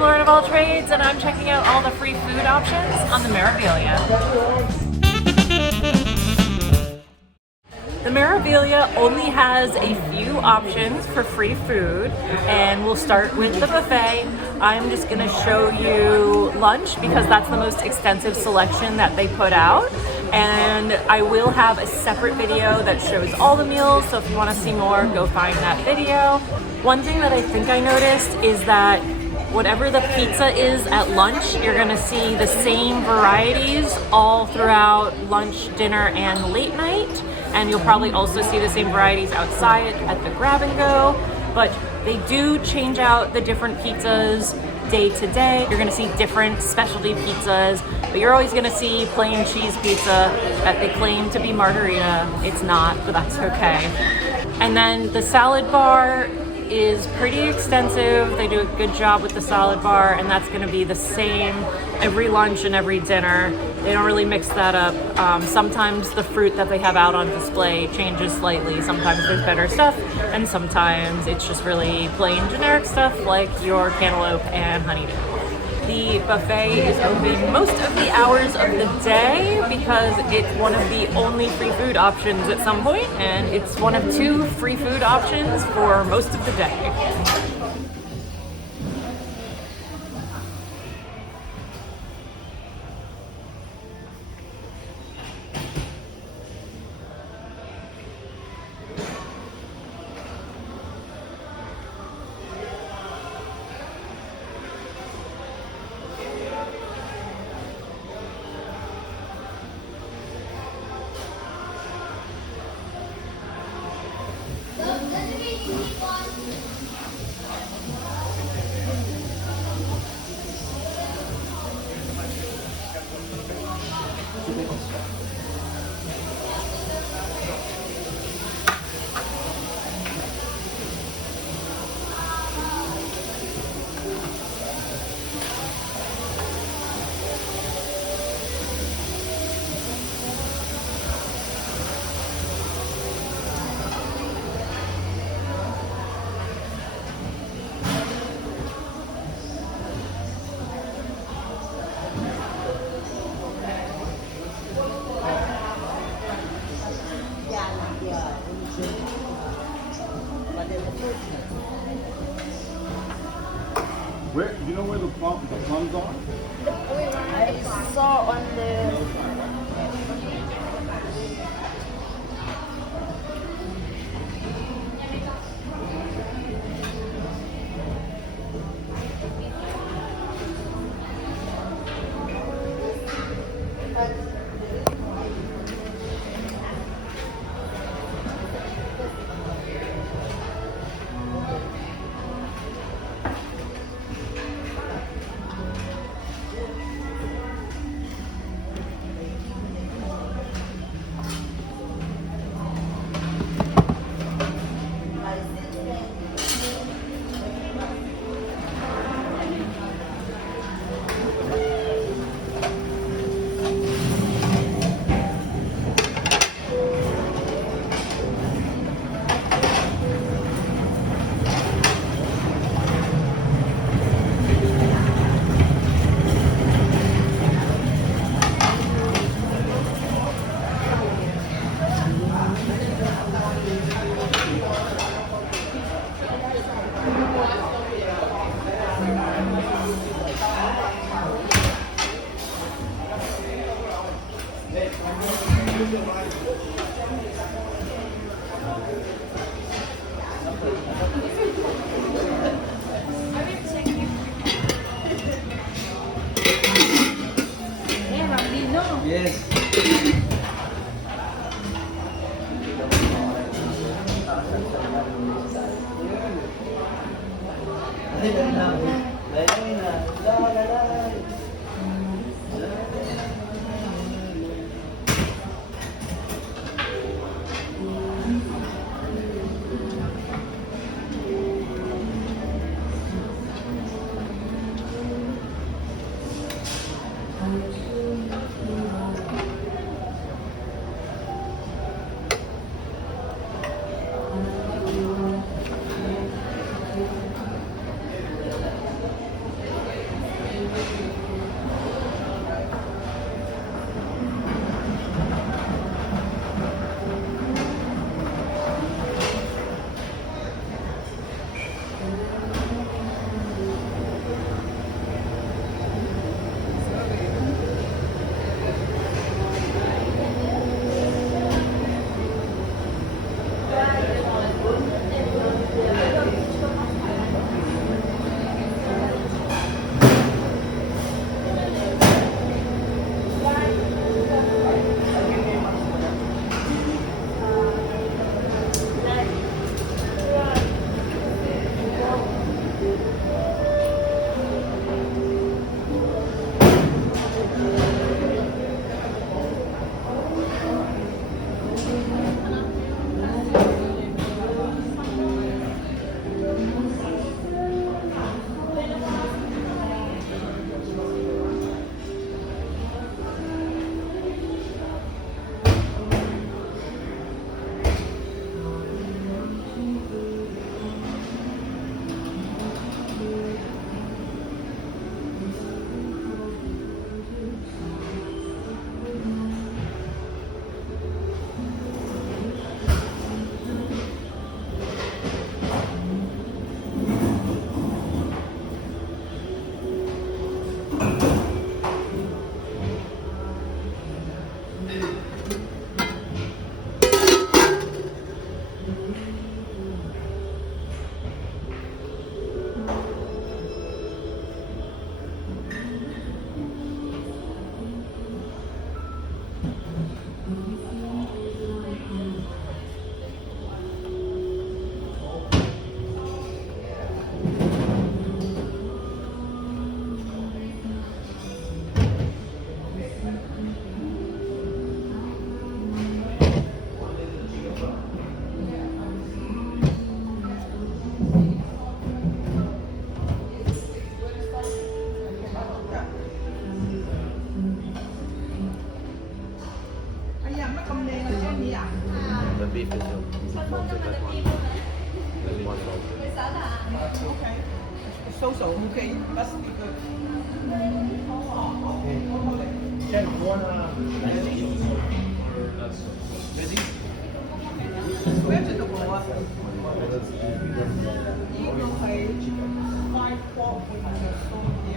I'm Lauren of All Trades, and I'm checking out all the free food options on the Meraviglia. The Meraviglia only has a few options for free food, and we'll start with the buffet. I'm just going to show you lunch because that's the most extensive selection that they put out. And I will have a separate video that shows all the meals, so if you want to see more, go find that video. One thing that I think I noticed is that whatever the pizza is at lunch, you're gonna see the same varieties all throughout lunch, dinner, and late night. And you'll probably also see the same varieties outside at the grab and go. But they do change out the different pizzas day to day. You're gonna see different specialty pizzas, but you're always gonna see plain cheese pizza that they claim to be margarita. It's not, but that's okay. And then the salad bar is pretty extensive. They do a good job with the salad bar, and that's going to be the same every lunch and every dinner. They don't really mix that up. Sometimes the fruit that they have out on display changes slightly. Sometimes there's better stuff, and sometimes it's just really plain generic stuff like your cantaloupe and honeydew. The buffet is open most of the hours of the day because it's one of the only free food options at some point, and it's one of 2 free food options for most of the day. Where, do you know where the plums are? I saw on the Yes. The beef is salted, that one. There's more salted. Okay. So, okay. That's good. Vegetable 呢個係快國嘅餸嘢。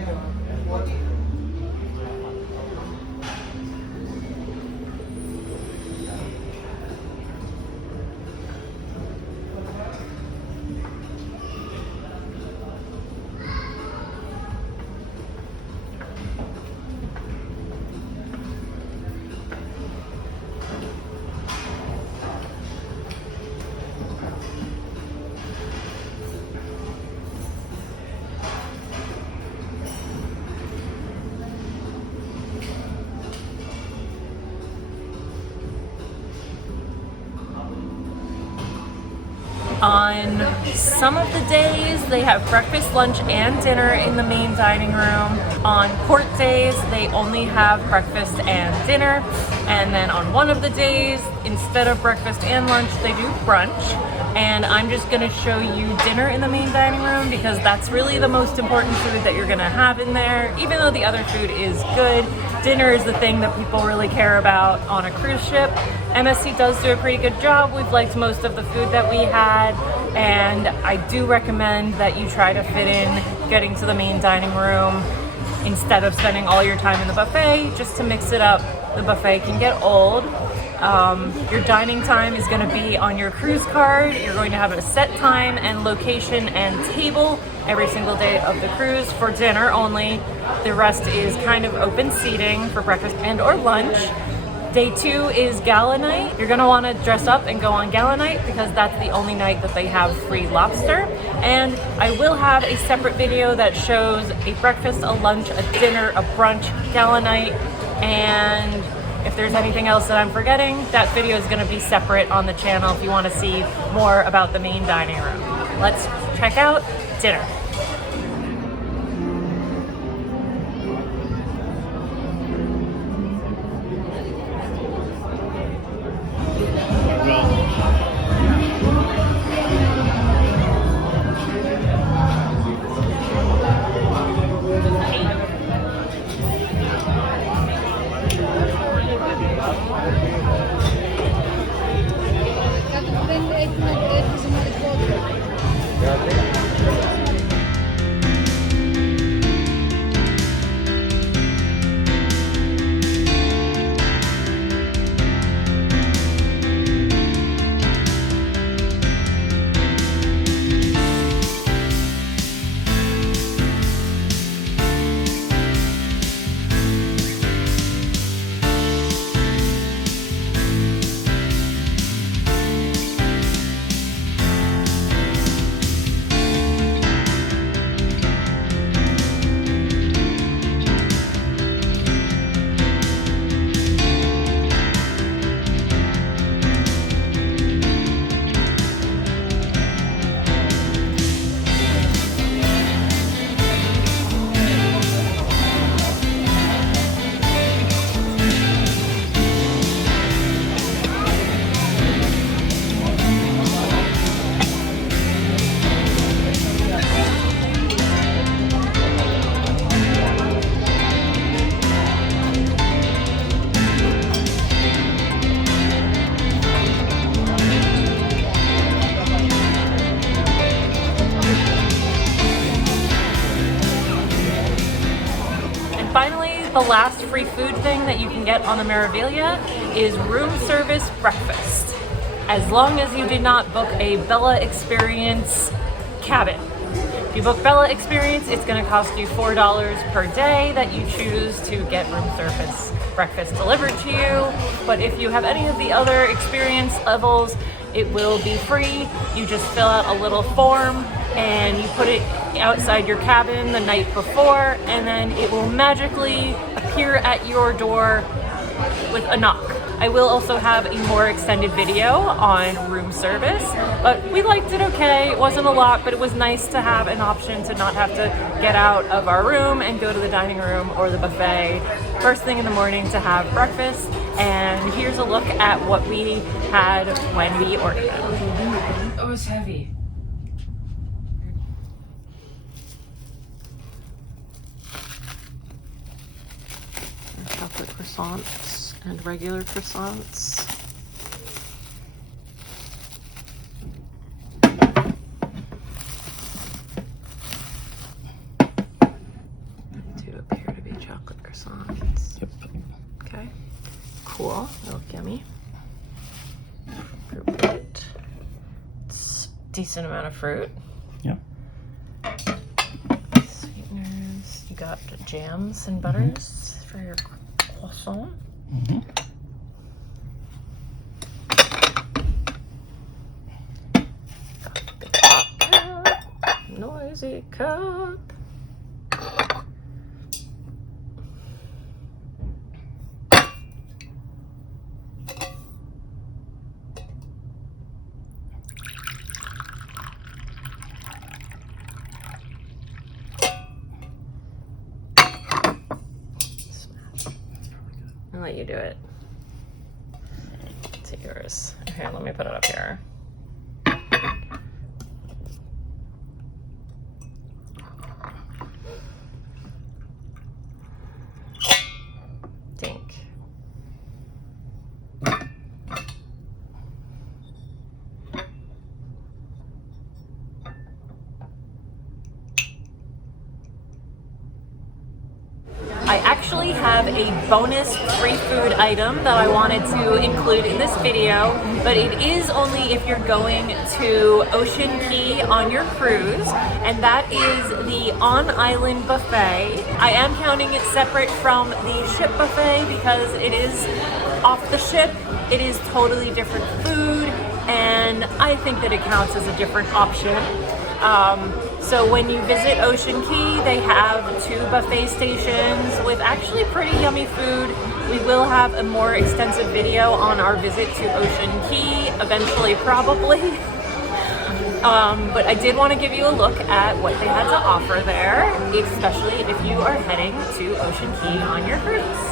On some of the days, they have breakfast, lunch, and dinner in the main dining room. On court days, they only have breakfast and dinner. And then on one of the days, instead of breakfast and lunch, they do brunch. And I'm just gonna show you dinner in the main dining room because that's really the most important food that you're gonna have in there. Even though the other food is good, dinner is the thing that people really care about on a cruise ship. MSC does do a pretty good job. We've liked most of the food that we had, and I do recommend that you try to fit in getting to the main dining room instead of spending all your time in the buffet, just to mix it up. The buffet can get old. Your dining time is going to be on your cruise card. You're going to have a set time and location and table every single day of the cruise for dinner only. The rest is kind of open seating for breakfast and or lunch. Day 2 is gala night. You're gonna wanna dress up and go on gala night because that's the only night that they have free lobster. And I will have a separate video that shows a breakfast, a lunch, a dinner, a brunch, gala night, and if there's anything else that I'm forgetting, that video is gonna be separate on the channel if you wanna see more about the main dining room. Let's check out dinner. Finally, the last free food thing that you can get on the Meraviglia is room service breakfast, as long as you did not book a Bella Experience cabin. If you book Bella Experience, it's going to cost you $4 per day that you choose to get room service breakfast delivered to you. But if you have any of the other experience levels, it will be free. You just fill out a little form and you put it outside your cabin the night before, and then it will magically appear at your door with a knock. I will also have a more extended video on room service, but we liked it okay. It wasn't a lot, but it was nice to have an option to not have to get out of our room and go to the dining room or the buffet first thing in the morning to have breakfast. And here's a look at what we had when we ordered it. Oh, it's heavy. Chocolate croissants and regular croissants. Do appear to be chocolate croissants. Yep. Okay. Cool. They look yummy. Fruit. It's a decent amount of fruit. Yeah. Sweeteners. You got jams and butters for your croissant. Mm-hmm. Noisy cup. I'll let you do it. It's yours. Okay, let me put it up here. Dink. I actually have a bonus free food item that I wanted to include in this video, but it is only if you're going to Ocean Cay on your cruise, and that is the on-island buffet. I am counting it separate from the ship buffet because it is off the ship. It is totally different food, and I think that it counts as a different option. So when you visit Ocean Cay, they have 2 buffet stations with actually pretty yummy food. We will have a more extensive video on our visit to Ocean Cay, eventually probably. But I did want to give you a look at what they had to offer there, especially if you are heading to Ocean Cay on your cruise.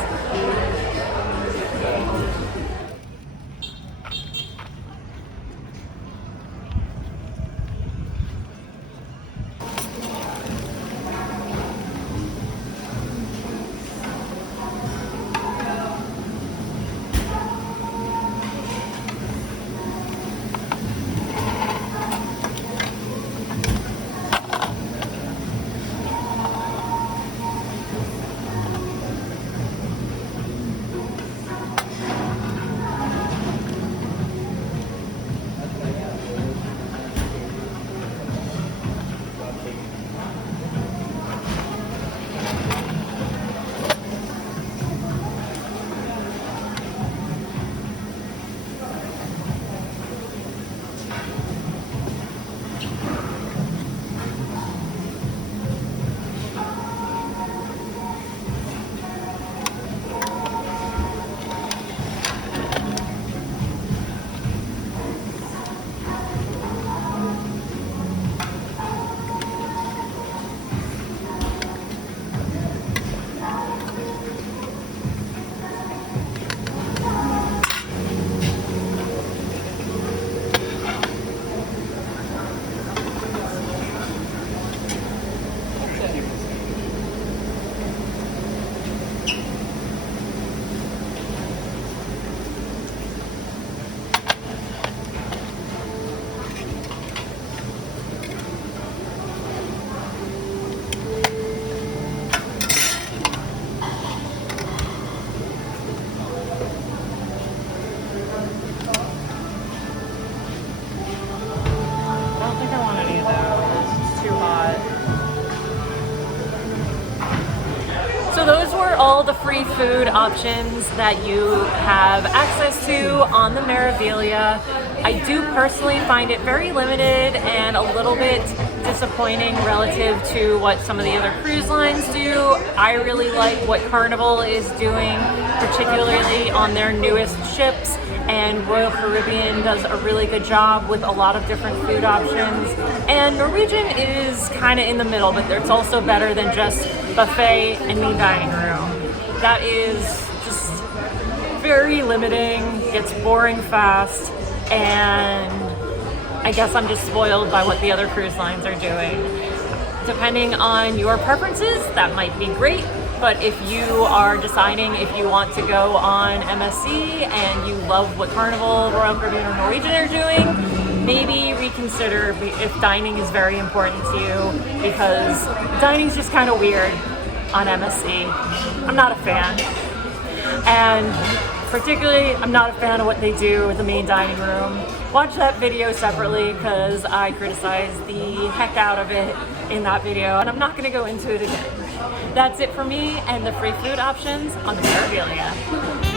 food options that you have access to on the Meraviglia. I do personally find it very limited and a little bit disappointing relative to what some of the other cruise lines do. I really like what Carnival is doing, particularly on their newest ships, and Royal Caribbean does a really good job with a lot of different food options. And Norwegian is kind of in the middle, but it's also better than just buffet and main dining room. That is just very limiting, gets boring fast, and I guess I'm just spoiled by what the other cruise lines are doing. Depending on your preferences, that might be great, but if you are deciding if you want to go on MSC and you love what Carnival, Royal Caribbean, or Norwegian are doing, maybe reconsider if dining is very important to you, because dining is just kind of weird on MSC. I'm not a fan. And particularly, I'm not a fan of what they do with the main dining room. Watch that video separately because I criticized the heck out of it in that video, and I'm not going to go into it again. That's it for me and the free food options on the Meraviglia.